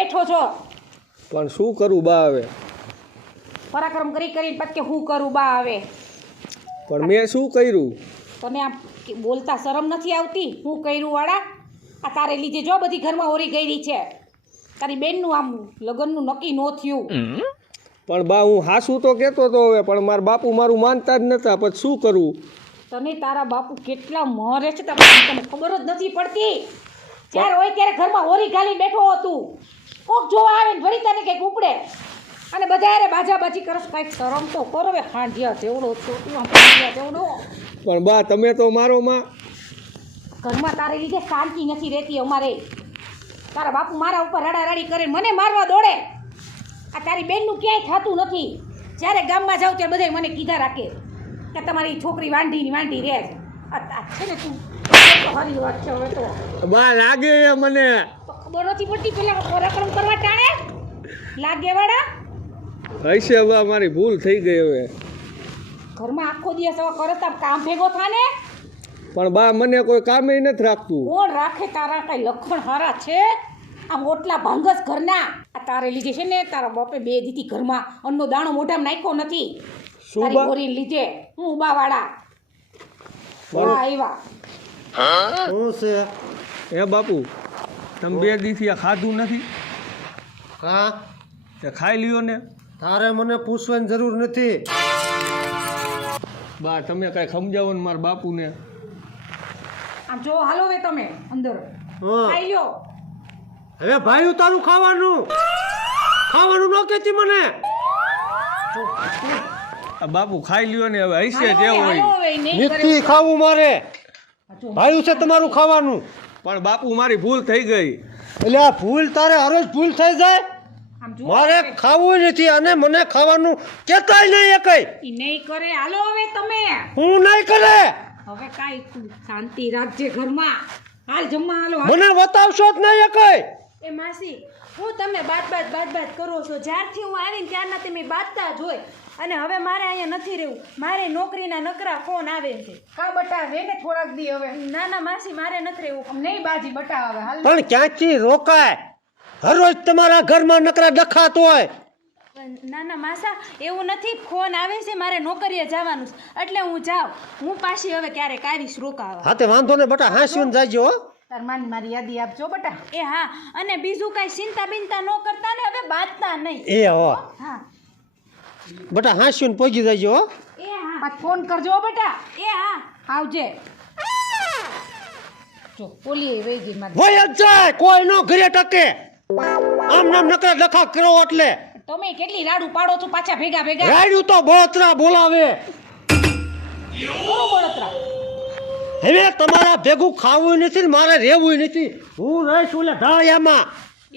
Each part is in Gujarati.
બેઠો છો. પણ શું કરું બા હવે? પરાક્રમ કરી કરીને પછી હું કરું બા હવે? પણ મેં શું કર્યું? તને આમ બોલતા શરમ નથી આવતી? હું કર્યું વાળા? આ તારે લીધે જો બધી ઘરમાં ઓરી ગઈ છે. તારી બેનનું આમ લગ્નનું નક્કી ન થયું. પણ બા હું હાસું તો કહેતો હતો હવે, પણ મારા બાપુ મારું માનતા જ નતા. પછી શું કરું? તને તારા બાપુ કેટલા મરે છે તને ખબર જ નથી પડતી. જ્યારે હોય ત્યારે ઘરમાં હોરી ગાલી બેઠો હતું. કોક જોવા આવે ને વળી તને કંઈક ઉપડે અને બધા યારે બાજાબાજી કરસ. કાંઈક શરમ તો કરો હવે. ખાંડિયા તેવડો છોટું આમ ખાંડિયા તેવડો. પણ બા તમે તો મારો માં. ઘરમાં તારે લીધે શાંતિ નથી રહેતી અમારે. તારા બાપુ મારા ઉપર રડારડી કરે, મને મારવા દોડે. આ તારી બેનનું ક્યાંય થતું નથી. જ્યારે ગામમાં જાઉં ત્યારે બધા મને કીધા રાખે કે તમારી છોકરી વાંઢીની વાંઢી રહે છે ને. તું સારી વાત છે. હવે તો બા લાગે મને તો ખબર નથી પડતી. પેલા પરાક્રમ કરવા ટાણે લાગે વાળા. હશે બા, મારી ભૂલ થઈ ગઈ હવે. ઘરમાં આખો દિવસ હવે કરતા કામ ભેગો થાને. પણ બા મને કોઈ કામે નથી રાખતું. કોણ રાખે? તારા કઈ લખણ હારા છે? આમ ઓટલા ભાંગસ ઘરના. આ તારે લીધે છે ને તારા બાપે બે દીધી ઘરમાં અન્નો દાણો મોઢામાં નાખ્યો નથી. શું તારી બા? ગોરી લીધે હું ઉબા વાળા. હા આવ્યા. શું છે? હે બાપુ, તમે બે દીથી આ ખાધું નથી? હા, તે ખાઈ લ્યો ને. તારે મને પૂછવાની જરૂર નથી. બા તમે કાંઈ સમજાવો ને મારા બાપુને. આમ જો હાલો હવે તમે અંદર હા. ખાઈ લ્યો. હવે ભાઈ તારું ખાવાનું ખાવાનું ન કહેતી મને. આ બાપુ ખાઈ લ્યો ને હવે. હશે હાલો જે હવે, હોય. હાલો હવે, નહીં કરે. નથી ખાવું મારે. ભાઈ છે તમારું ખાવાનું. પણ બાપુ મારી ભૂલ થઈ ગઈ. એટલે આ ભૂલ તારે હરોજ ભૂલ થઈ જાય. આમ જો મારે ખાવું નથી અને મને ખાવાનું કેતાય નહીં એ કઈ. ઈ નહીં કરે. હાલો હવે તમે. હું નહીં કરે. હવે કાંઈ તું શાંતિ રાખજે ઘરમાં. હાલ જમવા હાલો. મને બતાવશો જ નહીં એ કઈ. એ માસી, હું તમને બાત કરો છો. જ્યારથી હું આવીને ત્યારના તમે બાતતા જ હોય. અને હવે મારે અહીંયા નથી રહેવું. મારે નોકરીના નકરા ફોન આવે છે. કા બટા રે ને થોડાક દી હવે. ના ના માસી, મારે નથી રહેવું. આમ નહીં બાજી બટા હવે. હાલ પણ ક્યાંથી રોકાય? હરોજ તમારા ઘરમાં નકરા ડખાત હોય. ના ના માસા, એવું નથી. ફોન આવે છે, મારે નોકરીએ જવાનું છે. એટલે હું જાઉં. હું પાછી હવે ક્યારેક આવીશ રોકાવા. હા તે વાંધો ને બટા, હાંસીને જાજો હો. તાર માની મારી યાદી આપજો બટા. એ હા, અને બીજું કાંઈ ચિંતા બિંતા ન કરતા ને, હવે બાતતા નહીં. એ હો હા બટા, હાંસીને પહોંચી જાજો હો. એ હા પાછ ફોન કરજો હો બટા. એ હા. આવજે. જો પોલી વહી ગઈ મારી. વય જ જાય, કોઈ નો ઘરે ટકે. આમ નામ નકરા ડખા કરો એટલે તમે કેટલી રાડુ પાડો છો પાછા ભેગા ભેગા. રાડ્યું તો બળતરા બોલાવે. કરો બળતરા. હવે તમારા ભેગું ખાવું નથી ને મારે રહેવું નથી. હું રહીશ ઓલે ઢાળિયામાં.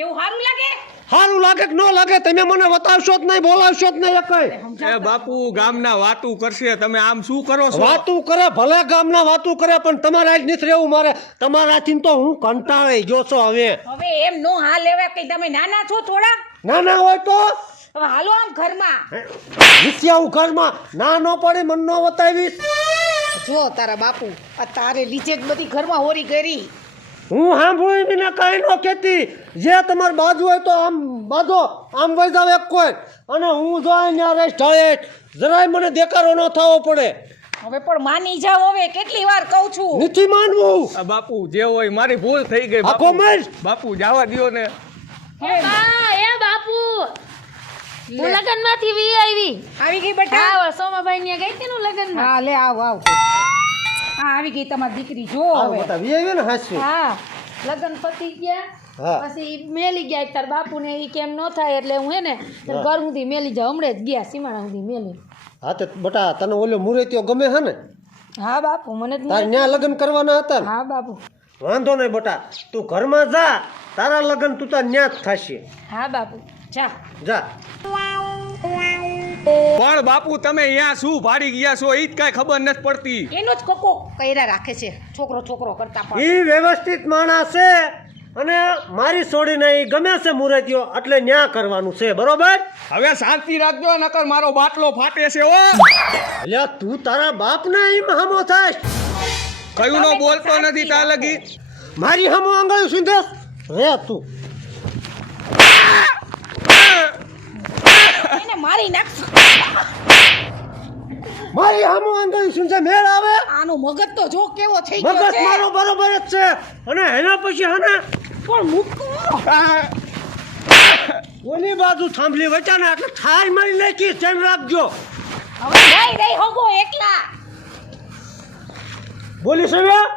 એવું સારું લાગે? સારું લાગે કે ન લાગે તમે મને બતાવશો જ નહીં, બોલાવશો જ નહીં કઈ. એ બાપુ ગામના વાતું કરશે, તમે આમ શું કરો છો? વાતું કરે ભલે ગામના વાતું કરે, પણ તમારા જ નથી રહેવું મારે. તમારાથી તો હું કંટાળી ગયો છો હવે. હવે એમ નો હાલ લેવા કઈ. તમે નાના છો થોડા. ના ના હોય તો હવે હાલો આમ ઘરમાં. વિસ્યાવું ઘરમાં ના ન પડે મન ન બતાવીશ. જો તારા બાપુ આ તારે લીધે જ બધી ઘરમાં હોરી કરી. હું સાંભળું ને કઈ ન કહેતી. જે તમારી બાજુ હોય તો આમ બાજુ આમ વહી જાવ એક કોઈ. અને હું જો અહીંયા રહીશ ઢાળે, જરાય મને દેખાડો ન થવો પડે. હવે પણ માની જાઓ હવે. કેટલી વાર કહું છું. નથી માનવું. આ બાપુ જે હોય, મારી ભૂલ થઈ ગઈ. આખો બાપુ મર. બાપુ જવા દ્યો ને. એ બાપુ, હું લગનમાંથી વી આવી. આવી ગઈ બેટા. હા, સોમાભાઈ ને ગઈ હતી ને લગનમાં. હા લે આવ આવ. હા આવી ગઈ તમારી દીકરી. જો આવો હવે બતા, વી આવી ને હાસ્યું. હા, લગન પતી ગયા. હા. પછી મેલી ગયા. તાર બાપુ ને ઈ કેમ ન થાય એટલે હું હે ને ઘર સુધી મેલી જાઉં. હમણાં જ ગયા સીમાડા સુધી મેલી. હા તે બટા, તને ઓલો મુરતિયો ગમે છે ને? હા બાપુ, મને જ તારે ન્યા લગ્ન કરવાના હતા ને? હા બાપુ. વાંધો નહીં બટા, તું ઘરમાં જા. તારા લગ્ન તું તાર ન્યા જ થશે. હા બાપુ. જા. જા. પણ બાપુ તમે અહીંયા શું ભાડી ગયા છો એ જ કાંઈ ખબર નથી પડતી. એનો જ કોકો કૈરા રાખે છે છોકરો કરતા પણ. ઈ વ્યવસ્થિત માણસ છે અને મારી છોડીને ઈ ગમે છે મુરતિયો, એટલે ન્યા કરવાનું છે. બરોબર? હવે શાંતિ રાખજો, નકર મારો બાટલો ફાટે છે. હો એટલે તું તારા બાપને ઈ હામો થાશ. કયું નો બોલતો નથી તા લગી. મારી હામો આંગળું સુંદેશ રે તું. એને મારી નાખશું. મારી હામો આંધળી શું છે મેળ આવે? આનો મગજ તો જો કેવો થઈ ગયો મગજ છે. મારો બરોબર જ છે અને એના પછી હને પણ મૂકો. ઓલી બાજુ થાંભલી વચાને એટલે થાર મારી નાખી ધ્યાન રાખજો. હવે નહીં રહી હોગો એકલા. બોલી સવ્યા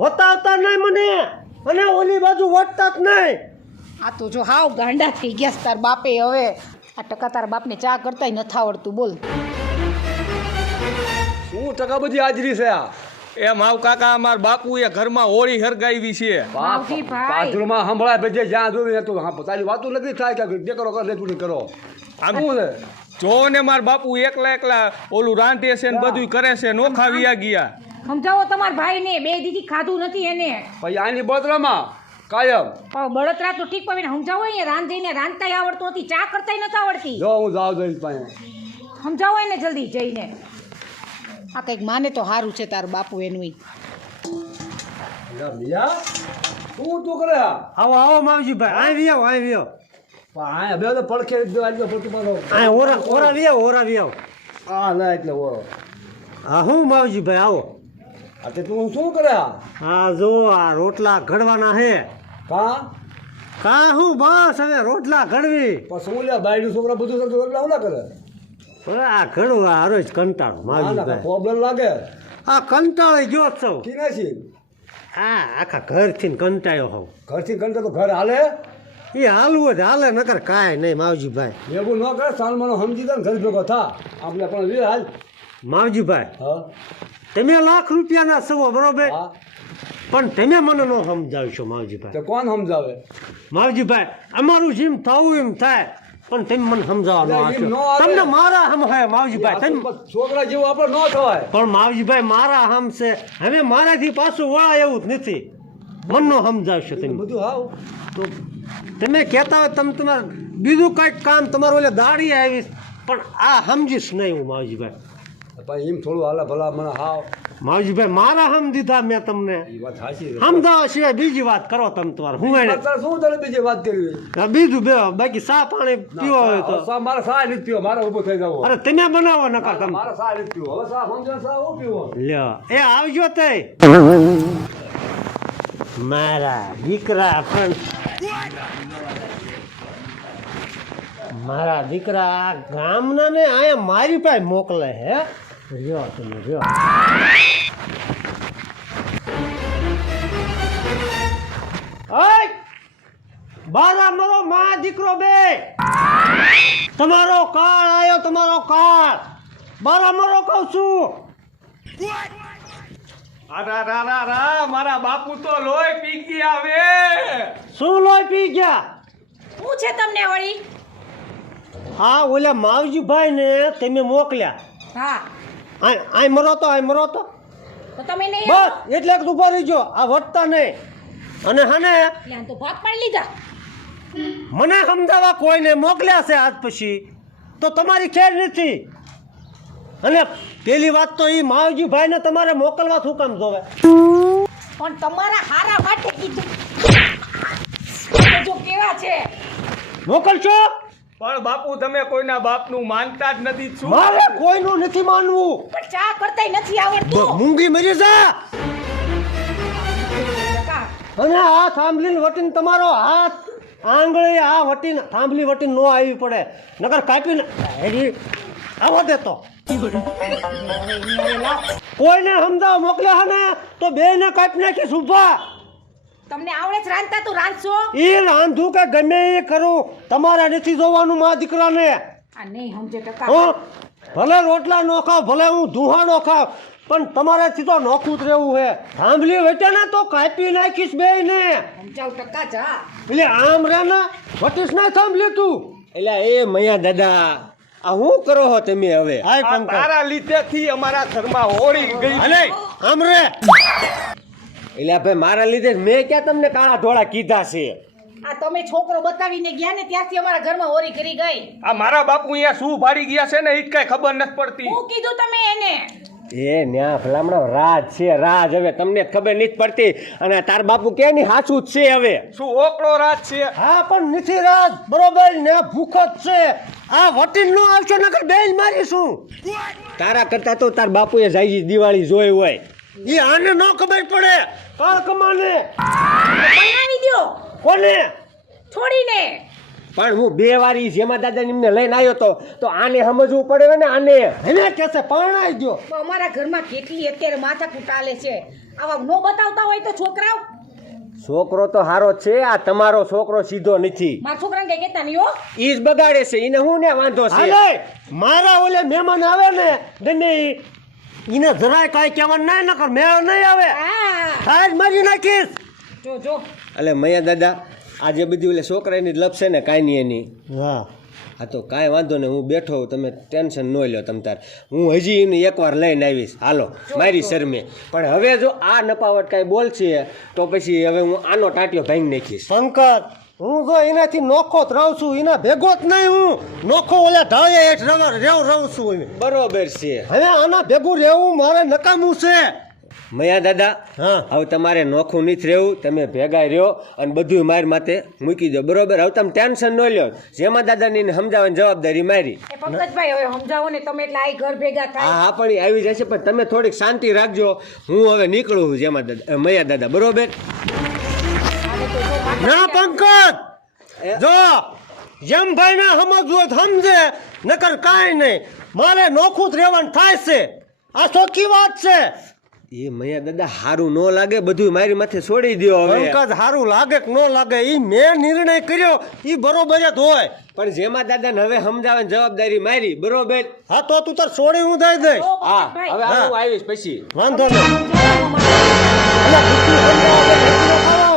વતાવતા નહીં મને અને ઓલી બાજુ વટતા જ નહીં. આ તો જો હાવ ગાંડા થઈ ગયા છે તાર બાપે. હવે આ ટકા તાર બાપને ચા કરતાય નથી આવડતું. બોલ. શું ટકા બધી હાજરી છે આ? એ માવ કાકા અમાર બાપુ એ ઘરમાં હોળી હરગાવી છે. માવજી ભાઈ. પાછળમાં સંભળાય ભજે જ્યાં જોઈને તું હા તારી વાતું નથી થાય કે દેકરો કર લે તું કરો આમ શું છે જો ને માર બાપુ એકલા ઓલું રાંધે છે ને બધું કરે છે, નોખા વિયા ગયા. સમજાવો તમાર ભાઈને. બે દીદી ખાધું નથી એને. પછી આની બદલામાં કાયમ પણ બળતરા તો ઠીક પણ એને સમજાવો. અહીંયા રાંધીને રાંધતાય આવડતું નથી, ચા કરતાય નથી આવડતી. જો હું જાઉં જઈશ પાસે સમજાવો એને જલ્દી જઈને. આ કંઈક માને તો સારું છે તાર બાપુ એનું. મિયા શું તું કરે આવો આવો માવજીભાઈ આવી આવો આવી આવો હા હવે તો પડખે આજે ફોટો મારો આ ઓરા ઓરા વી આવો હા ના એટલે ઓરો હા હું માવજીભાઈ આવો. આ તે તું શું કરે હા જો આ રોટલા ઘડવાના હે. કા હું બસ હવે રોટલા ઘડવી. પછી હું લ્યા બાયનું છોકરા બધું કરતું એટલે હું ના કરે આ ઘડવા હરોજ કંટાળો માવજીભાઈ. પ્રોબ્લેમ લાગે આ કંટાળો જો છો. કીને છે આ આખા ઘરથી કંટાળ્યો હોઉં. ઘરથી ઘંટે તો ઘર હાલે એ હાલવું જ હાલે નકર કાંઈ નહીં માવજીભાઈ. એવું ન કરે સાલમાનો સમજી દે ને ઘર ભેગો થા આપણે પણ લે હાલ માવજીભાઈ હા તમે લાખ રૂપિયાના છો બરોબર, હા પણ તમે મને ન સમજાવશો માવજીભાઈ. તો કોણ સમજાવે માવજીભાઈ અમારું જેમ થવું એમ થાય પણ તમે મને સમજાવવાનો એમ ન આવશો. આવે. તમને મારા હમ હે માવજીભાઈ. તમે છોકરા જેવું આપણે ન થવાય પણ માવજીભાઈ મારા હમ છે. હવે મારાથી પાછું વળાય એવું જ નથી. મનનો સમજાવશો તમે બધું હાવ તો તમે કહેતા હોય તમે તમારે બીજું કંઈક કામ તમારું ઓલે દાડી આવીશ પણ આ સમજીશ નહીં હું માવજીભાઈ. પણ એમ થોડું હાલે ભલા મને હાવ માવજીભાઈ મારા હમ દીધા મેં તમને. એ વાત સાચી છે સમજાવવા સિવાય બીજી વાત કરો તમે તમારે. હું એને અત્યારે શું તને બીજી વાત કરવી બીજું બે બાકી ચા પાણી પીવો હોય તો. મારે સા નથી પીવો મારે ઊભો થઈ જવો અરે તમે બનાવો નકા તમે. મારે સા નથી પીવો હવે સા સમજો સા હું પીવો લ્યો એ આવજો તે મારા દીકરા. પણ મારા દીકરા ગામના ને અહીંયા મારી પાસે મોકલે હે. રહ્યો તમે રહ્યો. ઓય બારા મરો માં દીકરો બે તમારો કાળ આવ્યો તમારો કાળ. બારા મરો કહું છું. મારા બાપુ તો લોહી પી ગયા હવે. શું લોહી પી ગયા? શું છે તમને વળી? હા ઓલા માવજીભાઈ ને તમે મોકલ્યા. હા આય મરો તો તો તમે નહીં બસ એટલે જ ઉભા રહીજો. આ વટતા નહીં. અને હને ત્યાં તો ભાગ પાડી લીધા. મને સમજાવવા કોઈને મોકલ્યા છે આજ પછી તો તમારી ખેર નથી. અને પેલી વાત તો એ માવજીભાઈ ને તમારે મોકલવા શું કામ જોવે? પણ તમારા હારા માટે કીધું. જો કેવા છે. મોકલશો? પણ બાપુ તમે કોઈના બાપનું માનતા જ નથી. શું મારે કોઈનું નથી માનવું. પણ ચા કરતાય નથી આવડતું. મૂંગી મરી જા. ટકા. અને આ થાંભલીને વટીને તમારો હાથ આંગળી આ વટીને થાંભલી વટીને નો આવી પડે નકર કાપીને હેડી આવો દેતો. કોઈને સમજાવ મોકલ્યા હે ને તો બેને કાપી નાખીશ ઊભા. તમને આવડે છે રાંધતા તો રાંધશો. એ રાંધું કે ગમે એ કરું તમારે નથી જોવાનું મા દીકરાને. આ નહીં સમજે ટકા. હો ભલે રોટલા નો ખાવ ભલે હું ધુહાડો ખાવ પણ તમારાથી તો નોખું જ રહેવું હે. થાંભલી વટે ને તો કાપી નાખીશ બેયને. સમજાવ ટકા જા. એટલે આમ રે ને વટીશ ના થાંભલી તું. એટલે એ મૈયા દાદા આ શું કરો છો તમે હવે? હાય આ પંકજ તારા લીધેથી અમારા ઘરમાં હોળી ગઈ. અલે આમ રે. એટલે ભાઈ મારા લીધે જ મેં ક્યાં તમને કાળા ધોળા કીધા છે? આ તમે છોકરો બતાવીને ગયા ને ત્યાંથી અમારા ઘરમાં હોરી કરી ગઈ. આ મારા બાપુ અહીંયા શું ભાડી ગયા છે ને એ જ કઈ ખબર નથી પડતી. શું કીધું તમે એને? એ ન્યા ભલામણો રાજ છે રાજ. હવે તમને ખબર નથી પડતી અને તાર બાપુ કે ની હાચું જ છે. હવે શું ઓકળો રાત છે? હા પણ નથી રાજ બરોબર ને ભૂખ જ છે. આ વટીલ નો આવશો નકર બેન મારીશું. તારા કરતા તો તાર બાપુએ જાયજી દિવાળી જોઈ હોય. ઈ આને ન ખબર પડે. કાળ કમાને બનાવી દ્યો કોને છોડીને. પણ હું 2 વાર ઈ જેમાં દાદા એમને લઈને આવ્યો તો આને સમજવું પડે ને. આને એને કહેશે પરણાઈ ગયો. તો અમારા ઘરમાં કેટલી અત્યારે માથાકૂટ ચાલે છે. આવા નો બતાવતા હોય તો છોકરાઓ. છોકરો તો હારો છે. આ તમારો છોકરો સીધો નથી. મારા છોકરાને કઈ કહેતા નહીં હો. ઈ જ બગાડે છે. એને હું ને વાંધો છે. હાલે મારા ઓલે મહેમાન આવે ને દને ઈને જરાય કાંઈ કહેવાનું નહીં નકર મેળ નહીં આવે. હા આજ મારી નાખીશ. જો એટલે મૈયા દાદા આ જે બધી ઓલે છોકરાની લપ છે ને કાંઈ નહીં એની. હા હા તો કાંઈ વાંધો નહીં. હું બેઠો હોઉં, તમે ટેન્શન ન લ્યો તમ તાર. હું હજી એને એકવાર લઈને આવીશ. હાલો મારી શરમે. પણ હવે જો આ નપાવટ કાંઈ બોલશે તો પછી હવે હું આનો ટાંટિયો ભાંગી નાખીશ. પંકજ હું જો એનાથી નોખો જ રહું છું. એના ભેગો જ નહીં. હું નોખો ઓલા ઢાળે હેઠ રહું છું. બરોબર છે. હવે આના ભેગું રહેવું મારે નકામું છે. મૈયા દાદા હા હવે તમારે નોખું નથી રહેવું. તમે ભેગા રહ્યો અને બધું મારી માથે મૂકી દો. બરોબર? હવે તમે ટેન્શન ન લ્યો. જેમાં દાદાની સમજાવવાની જવાબદારી મારી. એ પંકજભાઈ હવે સમજાવો ને તમે. એટલે આ ઘર ભેગા હા થાય. હા પણ એ આવી જશે. પણ તમે થોડીક શાંતિ રાખજો. હું હવે નીકળું છું જેમાં દાદા મૈયા દાદા. બરોબર? ના પંકજ જો જેમ ભાઈ ને સમજવું હોય તો સમજે નકર કાંઈ નહીં. મારે નોખું જ રહેવાનું થાય છે. આ ચોખ્ખી વાત છે. એ મૈયા દાદા સારું ન લાગે. બધું મારી માથે છોડી દો હવે. પંકજ સારું લાગે કે ન લાગે ઈ મેં નિર્ણય કર્યો ઈ બરોબર જ હોય. પણ જેમાં દાદાને હવે સમજાવવાની જવાબદારી મારી. બરોબર? હા તો તું તાર છોડી હું દઈ દઈશ. ઓ હા પંકજભાઈ. હવે હું આવીશ પછી. વાંધો નહીં. સમજાવો મને. અલા, બુદ્ધિ સમજાવો, બુદ્ધિ